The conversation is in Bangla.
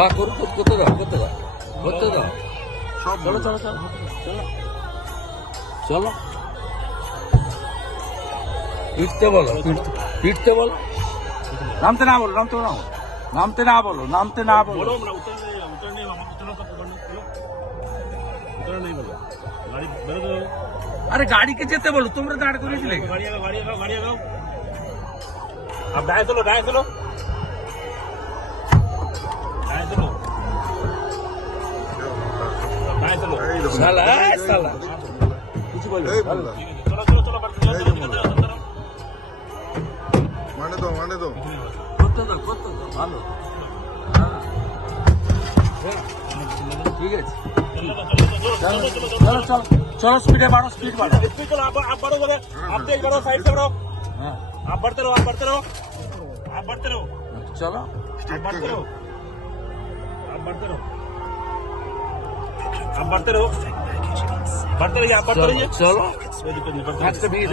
বা করতে দাও করতে দাও করতে দাও। চলো চলো চলো চলো চলো পিটতে বলো পিটতে বলো। নামতে না বলো নামতে না বলো নামতে না বলো নামতে না বলো। আরে গাড়িকে যেতে বলো, তোমরা দাঁড় করেছিলে। गाय चलो गाय चलो गाय चलो गाय चलो শালা শালা কিছু বলবে। चलो चलो चलो माने दो করতে দাও ভালো। ঠিক আছে চলো চলো চলো স্পিডে বাড়ো স্পিড বাড়ো। चलो आप बढ़ो बोले आप तेज बढ़ो साइड से बढ़ो হ্যাঁ आप बढ़ते रहो आप बढ़ते रहो आप बढ़ते रहो চলো आप बढ़ते रहो आप बढ़ते रहो आप बढ़ते रहो बढ़ते रहिए आप बढ़ते रहिए চলো कोई दिक्कत नहीं बढ़ते একটা ভেঙে